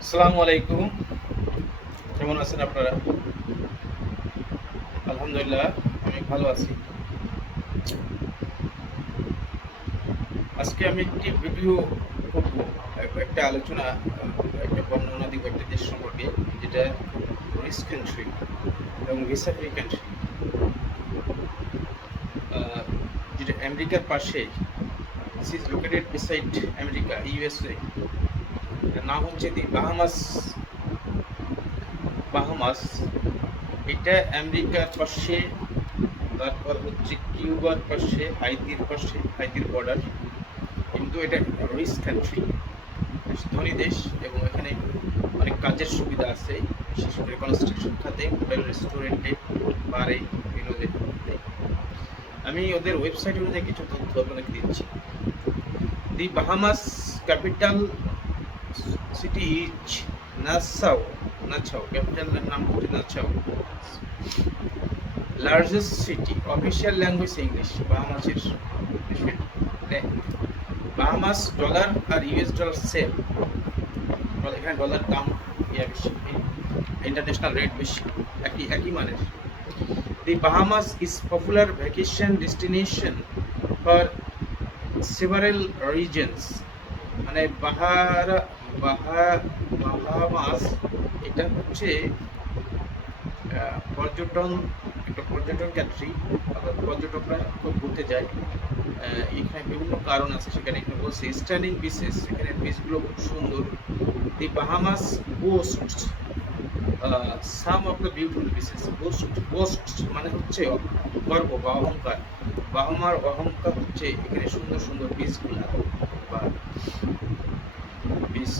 আসসালামু আলাইকুম। কেমন আছেন আপনারা? আলহামদুলিল্লাহ, আমি ভালো আছি। আজকে আমি একটি ভিডিও করব, একটা আলোচনা, একটা বর্ণনা দিব একটা দেশ সম্পর্কে, যেটা রিচ কান্ট্রি এবং ভিসা ফ্রি কান্ট্রি, যেটা আমেরিকার পাশে। This is located beside America, USA. এটার নাম হচ্ছে দি বাহামাস। বাহামাস এটা আমেরিকার পাশে, তারপর হচ্ছে কিউবার পাশে, হাইতির পাশে, হাইতির বর্ডার। কিন্তু এটা রিচ কান্ট্রি, ধনী দেশ, এবং এখানে অনেক কাজের সুবিধা আছে, বিশেষ করে কনস্ট্রাকশন খাতে, হোটেল, রেস্টুরেন্টে, বারে, বিনোদন খাতে। আমি ওদের ওয়েবসাইট অনুযায়ী কিছু তথ্য আপনাকে দিচ্ছি। The Bahamas capital city is Nassau. Nassau ক্যাপিটালের নাম হচ্ছে Nassau. Largest city, official language English. বাহামাসের বাহামাস ডলার আর ইউএস ডলার সেম। এখানে ডলার দাম বেশি, ইন্টারন্যাশনাল রেট বেশি, একই মানের। The Bahamas is popular vacation destination for several reasons. মানে বাহামাস এটা হচ্ছে পর্যটন, একটা পর্যটন কান্ট্রি, অর্থাৎ পর্যটকরা খুব ঘুরতে যায়। এখানে বিভিন্ন কারণ আছে, সেখানে এখানে বলছে স্ট্যান্ডিং বিচেস, এখানে বিচগুলো খুব সুন্দর। The Bahamas boast some of the beautiful beaches. Boast মানে হচ্ছে গর্ব বা অহংকার। বাহামার অহংকার হচ্ছে এখানে সুন্দর সুন্দর বিচগুলা, বা বিচ,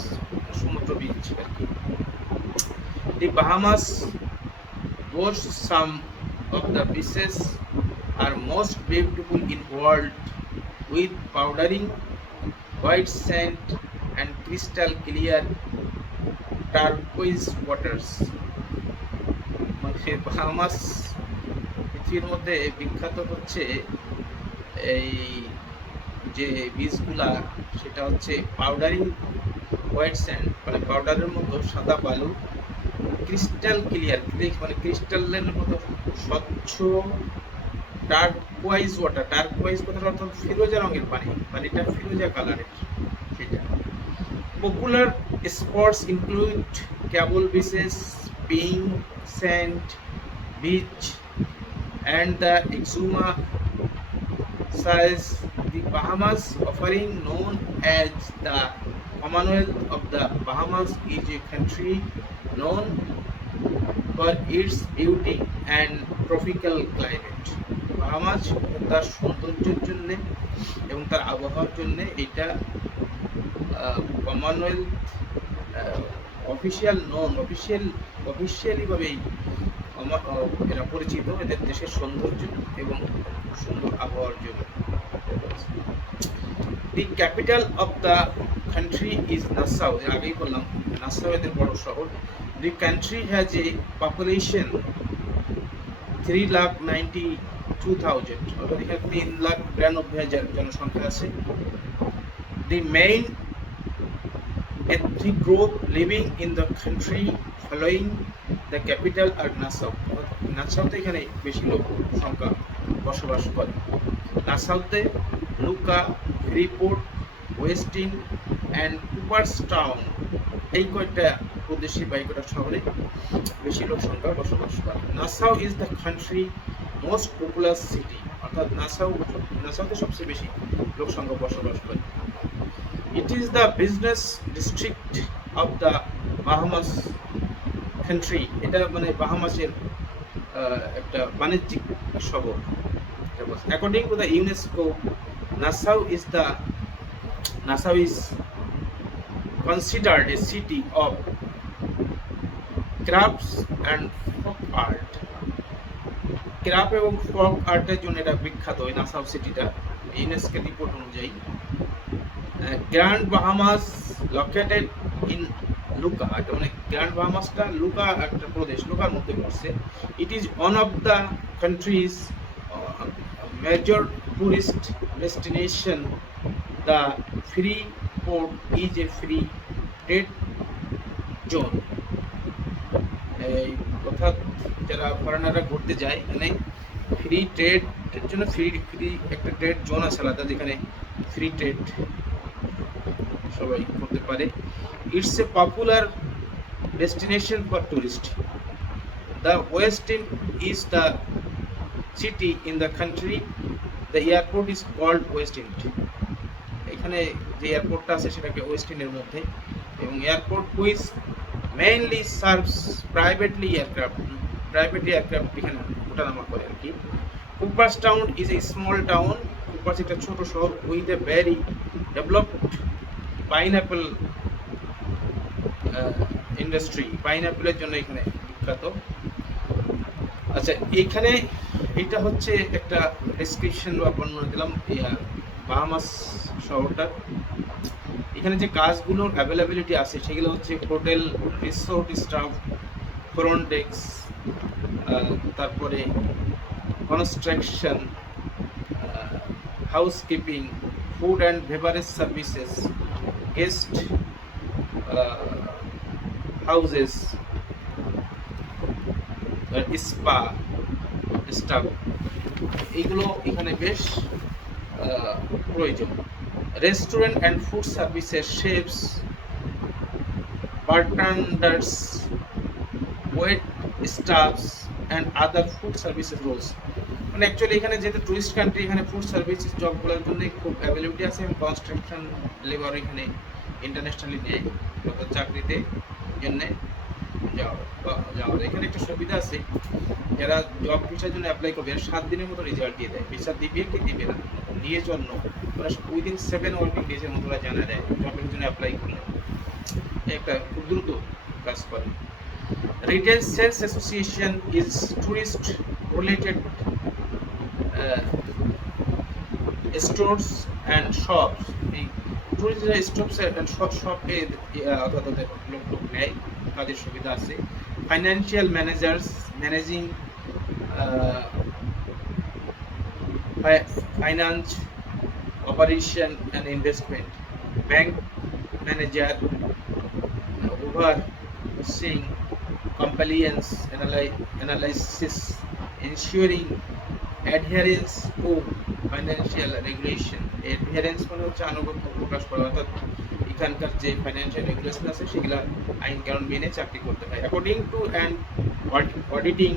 সমুদ্র বিচ আর কি। দি Bahamas boasts some of the beaches are most beautiful in world, with powdering white sand and crystal clear turquoise waters. Bahamas পৃথিবীর মধ্যে বিখ্যাত হচ্ছে এই যে বীজগুলা, সেটা হচ্ছে পাউডারিং হোয়াইট স্যান্ড, মানে পাউডারের মতো সাদা বালু, ক্রিস্টাল ক্লিয়ার, মানে ক্রিস্টালের মতো স্বচ্ছ, টার্কোয়াইজ ওয়াটার। টার্কোয়াইজ কথাটা অর্থাৎ ফিরোজা রঙের পানি, পানিটা ফিরোজা কালারের সেটা। Popular spots include Cable beaches, pink sand beach, and the Exuma size. The Bahamas, offering known as the Commonwealth of the Bahamas, is a country known for its beauty and tropical climate. Bahamas তার সৌন্দর্যের জন্য এবং তার আবহাওয়ার জন্য এটা Commonwealth officially ভাবেই এরা পরিচিত, এদের দেশের সৌন্দর্য এবং সুন্দর আবহাওয়ার জন্য। দি capital of the country is Nassau, আগেই বললাম নাসাউ এদের বড় শহর। The country has a population 3,92,000, অর্থাৎ এখানে 3,92,000 জনসংখ্যা আছে। The main ethnic group living in the country following the capital are Nassau. নাসাউতে এখানে বেশি লোক সংখ্যা বসবাস করে। নাসাউতে লুকা, ফ্রিপোর্ট, ওয়েস্টিন অ্যান্ড কুপারস্টাউন, এই কয়েকটা প্রদেশে বা এই কয়েকটা শহরে বেশি লোক সংখ্যা বসবাস করে। Nassau is the country most popular city, অর্থাৎ নাসাউতে সবচেয়ে বেশি লোক সংখ্যা বসবাস করে। It is the business district of the Bahamas country. এটা মানে বাহামাসের একটা বাণিজ্যিক শহর। According to the UNESCO, Nassau is considered a city of crafts and folk art. Craft এবং ফক আর্টের জন্য এটা বিখ্যাত, এই নাসাউ সিটিটা ইউনেস্কো রিপোর্ট অনুযায়ী। গ্র্যান্ড বাহামাস লোকেটেড ইন লুকা, এটা মানে গ্র্যান্ড বাহামাসটা লুকা একটা প্রদেশ, লুকার মধ্যে পড়ছে। It is one of the countries major tourist destination. The free port is a free trade zone. এই অর্থাৎ যারা ফরেনাররা ঘুরতে যায় এখানে ফ্রি ট্রেডের জন্য ফ্রি একটা ট্রেড জোন আছে আলাদা, যেখানে ফ্রি ট্রেড সবাই করতে পারে। It's a popular destination for tourist. The West End is the city in the country. The airport is called West End. এখানে যে এয়ারপোর্টটা আছে সেটাকে ওয়েস্ট ইন্ডের মধ্যে, এবং airport which mainly serves private aircraft এখানে ওঠানামা করে আর কি। Coopers town is a small town. Coopers একটা ছোট শহর with a very developed pineapple industry. পাইনঅ্যাপেলের জন্য এখানে বিখ্যাত। আচ্ছা, এইখানে এটা হচ্ছে একটা ডেসক্রিপশন বা বর্ণনা দিলাম বাহামাস শহরটা। এখানে যে কাজগুলোর অ্যাভেলেবিলিটি আছে সেগুলো হচ্ছে hotel, resort staff, front desk, তারপরে construction, housekeeping, food and beverage services, guest houses, spa staff, এইগুলো এখানে বেশ প্রয়োজন। Restaurant and food services, chefs, bartenders, wait staffs and other food services roles. মানে অ্যাকচুয়ালি এখানে যেহেতু টুরিস্ট কান্ট্রি, এখানে food services জবগুলোর জন্য খুব অ্যাভেলেবিলিটি আছে, এবং কনস্ট্রাকশন লেবার এখানে ইন্টারন্যাশনালি নেয় অর্থাৎ চাকরিতে জন্যে যাওয়া। এখানে একটা সুবিধা আছে, যারা জব ভিসার জন্য অ্যাপ্লাই করবে 7 দিনের মতো রেজাল্ট দিয়ে দেয়। ভিসা দিবে কি দিবে না, নিয়ে জন্য ওরা উইদিন 7 ওয়ার্কিং ডেজের মতো ওরা জানা দেয় জবের জন্য অ্যাপ্লাই করলে। একটা খুব দ্রুত কাজ করে। Retail sales association is tourist related stores and shops. এই টুরিস্ট স্টোরস অ্যান্ড শপে অর্থাৎ লোক নেয়, কাজের সুবিধা আছে। Financial managers, managing finance, operation and investment, bank manager, overseeing compliance analysis, ensuring adherence to financial regulation. Adherence মানে হচ্ছে আনুগত্য প্রকাশ করা, অর্থাৎ এখানকার যে ফাইন্যান্সিয়াল রেগুলেশন আছে সেগুলা আইন কানুন মেনে চাকরি করতে হয়। According to and auditing,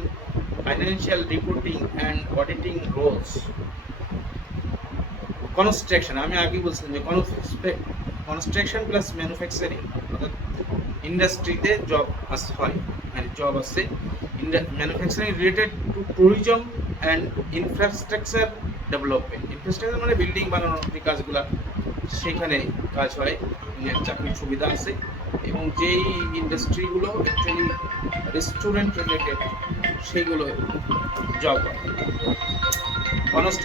financial reporting and auditing roles. Construction, আমি আগে বলছিলাম যে কনস্ট্রাকশন প্লাস ম্যানুফ্যাকচারিং, অর্থাৎ ইন্ডাস্ট্রিতে জব হয়, মানে জব আছে। Manufacturing related to tourism and infrastructure development. Infrastructure মানে বিল্ডিং বানানোর যে কাজগুলো, সেখানে কাজ হয়, চাকরির সুবিধা আছে। এবং যেই ইন্ডাস্ট্রিগুলো অ্যাকচুয়ালি রেস্টুরেন্ট রিলেটেড, সেইগুলো জব হয়।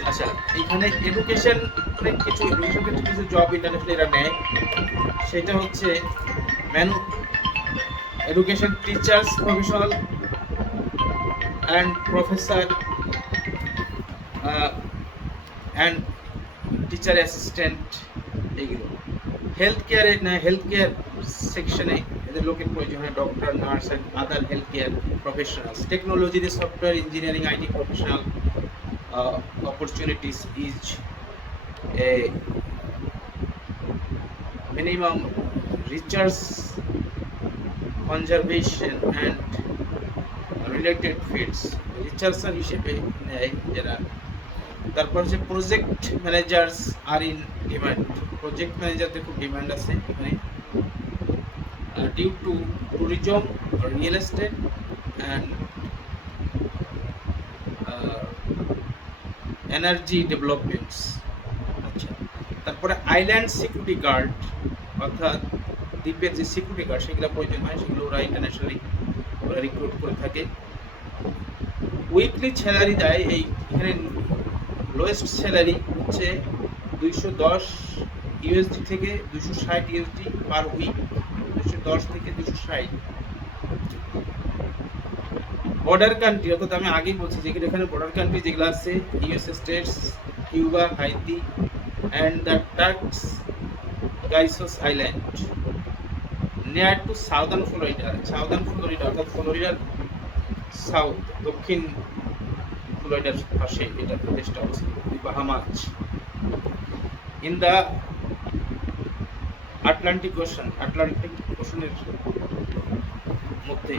আচ্ছা, এইখানে এডুকেশন কিছু জব ইন্টারন্যাশনাল এরা নেয়, সেটা হচ্ছে education teachers, professional and professor and teacher assistant, এইগুলো। হেলথ কেয়ার সেকশনে এদের লোকের প্রয়োজন হয়, doctor, nurse and other health care professionals. টেকনোলজিতে software engineering, IT professional opportunities is a minimum. Research, conservation and related fields, researcher হিসেবে নেয় যারা। তারপর যে project managers are in demand. Project ম্যানেজারদের খুব ডিমান্ড আছে এখানে, due to tourism, real estate and energy developments. আচ্ছা, তারপরে আইল্যান্ড সিকিউরিটি গার্ড, অর্থাৎ দ্বীপের যে সিকিউরিটি গার্ড সেগুলো প্রয়োজন হয়, সেগুলো ওরা ইন্টারন্যাশনালি ওরা রিক্রুট করে থাকে। উইকলি স্যালারি দেয়, এইখানে লোয়েস্ট স্যালারি হচ্ছে 210 ইউএসডি থেকে 260 ইউএসডি পার উইক, 210 থেকে 260। বর্ডার কান্ট্রি, অর্থাৎ আমি আগেই বলছি যে এখানে বর্ডার কান্ট্রি যেগুলো আছে, US states, Cuba, Haiti and the Turks Caicos island, near to southern Florida অর্থাৎ ফ্লোরিডার সাউথ দক্ষিণ ফ্লোরিডার পাশে এটা প্রদেশটা অবস্থিত বাহামাস ইন দ্য আটলান্টিক ওশনের মধ্যে।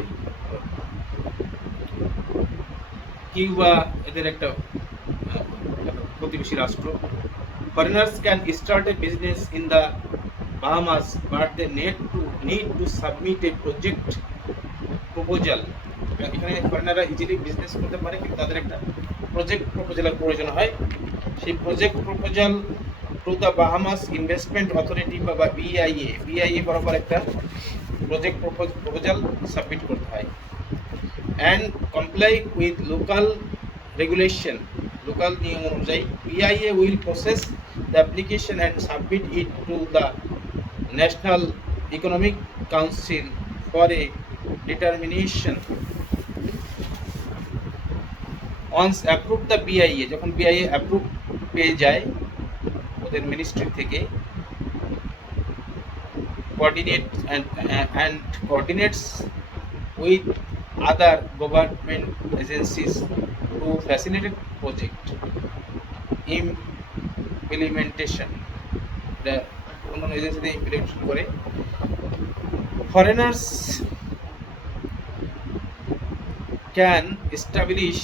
কিউবা এদের একটা প্রতিবেশী রাষ্ট্র। Foreigners can start a business in the Bahamas but they need to submit a project proposal। এখানে ফরেনাররা ইজিলি বিজনেস করতে পারে, কিন্তু তাদের একটা প্রপোজালের প্রয়োজন হয়। সেই project proposal to the Bahamas Investment Authority বা বিআইএ বরাবর একটা প্রজেক্ট প্রপোজাল সাবমিট করতে হয়। And comply with local regulation, local নিয়ম অনুযায়ী BIA will process the application and submit it to the National Economic Council for a determination. Once approve the BIA, যখন BIA approve পেয়ে যায় ওদের ministry থেকে, coordinates with other government agencies to facilitate project implementation। অন্যান্য এজেন্সিতে implementation করে। Foreigners can establish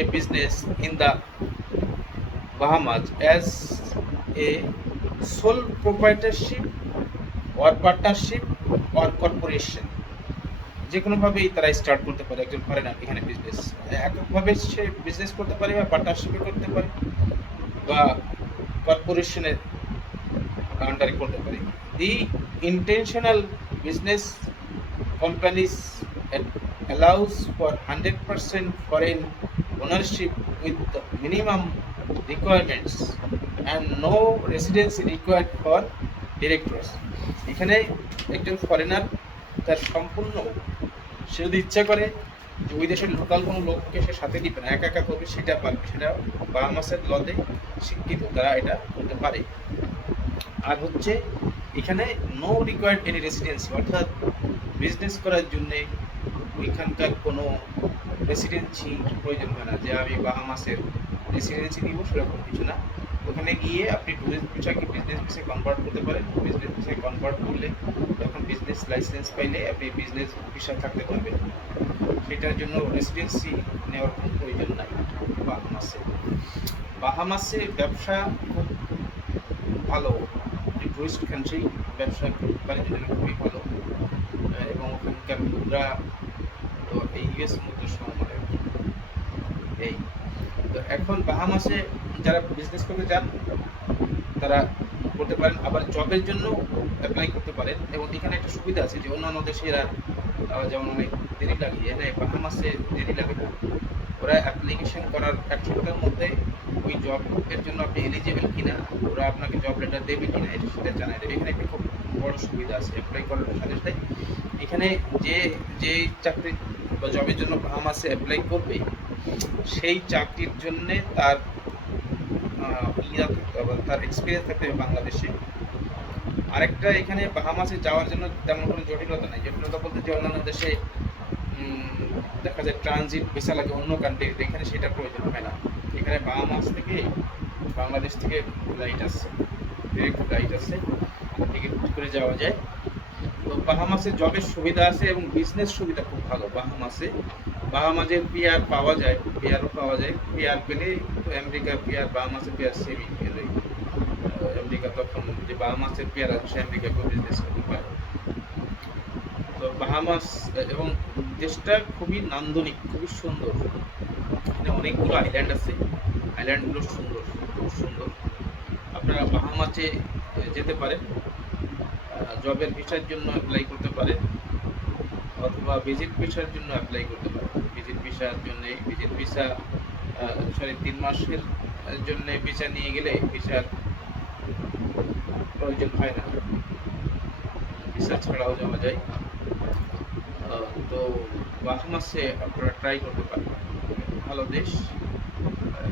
a business in the Bahamas as a sole proprietorship or partnership or corporation। যে কোনোভাবেই তারা স্টার্ট করতে পারে একজন ফরেনার এখানে বিজনেস, এককভাবে সে বিজনেস করতে পারে বা পার্টনারশিপে করতে পারে বা কর্পোরেশনের আন্ডারে করতে পারে। The intentional business companies allows for 100% foreign ownership with the minimum requirements and no residency required for directors। এখানে একজন ফরেনার তার সম্পূর্ণ, সে যদি ইচ্ছা করে যে ওই দেশের লোকাল কোনো লোককে সে সাথে দিবে না, একা করবে, সেটা পারবে, সেটা বাহামাসের লতে শিক্ষিত, তারা এটা করতে পারে। আর হচ্ছে এখানে নো রিকোয়ার্ড এনি রেসিডেন্সি, অর্থাৎ বিজনেস করার জন্যে ওইখানকার কোনো রেসিডেন্সি প্রয়োজন হয় না, যে আমি বাহামাসের রেসিডেন্সি নিব সেরকম কিছু না। ওখানে গিয়ে আপনি টুরিস্ট ভিসাকে বিজনেস ভিসায় কনভার্ট করতে পারেন। বিজনেস ভিসায় কনভার্ট করলে তখন বিজনেস লাইসেন্স পাইলে আপনি বিজনেস ভিসা থাকতে পারবেন, সেটার জন্য রেসিডেন্সি নেওয়ার কোনো প্রয়োজন নাই বাহামাসে ব্যবসা খুব ভালো, টুরিস্ট কান্ট্রি, ব্যবসা বাণিজ্যের জন্য খুবই ভালো। এবং ওখানকার মুদ্রা তো এই ইউএস মুদ্রার সমমানের। এই তো এখন বাহামাসে যারা বিজনেস করতে চান তারা করতে পারেন, আবার জবের জন্য অ্যাপ্লাই করতে পারেন। এবং এখানে একটা সুবিধা আছে যে অন্যান্য দেশেরা যেমন অনেক দেরি লাগে, এখানে বাহামাসে দেরি লাগে না। ওরা অ্যাপ্লিকেশন করার 1 সপ্তাহের মধ্যে ওই জবের জন্য আপনি এলিজিবল কিনা, ওরা আপনাকে জব লেটার দেবে কিনা এটা সেটা জানাই দেবে। এখানে একটা খুব বড় সুবিধা আছে অ্যাপ্লাই করার সাথে সাথে। এখানে যে চাকরি বা জবের জন্য বাহামাসে অ্যাপ্লাই করবে সেই চাকরির জন্য তার তার এক্সপিরিয়েন্স থাকতে হবে বাংলাদেশে। আরেকটা এখানে বাহামাসে যাওয়ার জন্য তেমন কোনো জটিলতা নেই। জটিলতা বলতে যে অন্যান্য দেশে দেখা যায় ট্রানজিট ভিসা লাগে অন্য কান্ট্রিতে, এখানে সেটা প্রয়োজন হয় না। এখানে বাহামাস থেকে বাংলাদেশ থেকে ফ্লাইট আছে, ডিরেক্ট ফ্লাইট আছে, টিকিট করে যাওয়া যায়। তো বাহামাসে জবের সুবিধা আছে এবং বিজনেস সুবিধা খুব ভালো বাহামাসে পিআর পাওয়া যায়, পিআরও পাওয়া যায়। পিআর পেলে তো আমেরিকার পিআর, বাহামাসের পিআর সেমই পেলে আমেরিকা তখন যে বাহামাসের পিআর আছে সে আমেরিকাকে বিজনেস করতে পারে। তো বাহামাস এবং দেশটা খুবই নান্দনিক, খুবই সুন্দর। এখানে অনেকগুলো আইল্যান্ড আছে, আইল্যান্ডগুলো সুন্দর, খুব সুন্দর। আপনারা বাহামাসে যেতে পারেন, জবের ভিসার জন্য অ্যাপ্লাই করতে পারেন অথবা ভিজিট ভিসার জন্য অ্যাপ্লাই করতে পারেন। ভিজিট ভিসার জন্য ভিজিট ভিসা 3 মাসের জন্য ভিসা নিয়ে গেলে ভিসার প্রয়োজন হয় না, ভিসা ছাড়াও যাওয়া যায়। তো বাহামাসে আপনারা ট্রাই করতে পারেন, ভালো দেশ,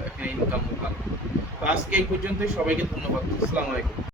এখানে ইনকামও ভালো। তো আজকে এই পর্যন্তই, সবাইকে ধন্যবাদ। আসসালামু আলাইকুম।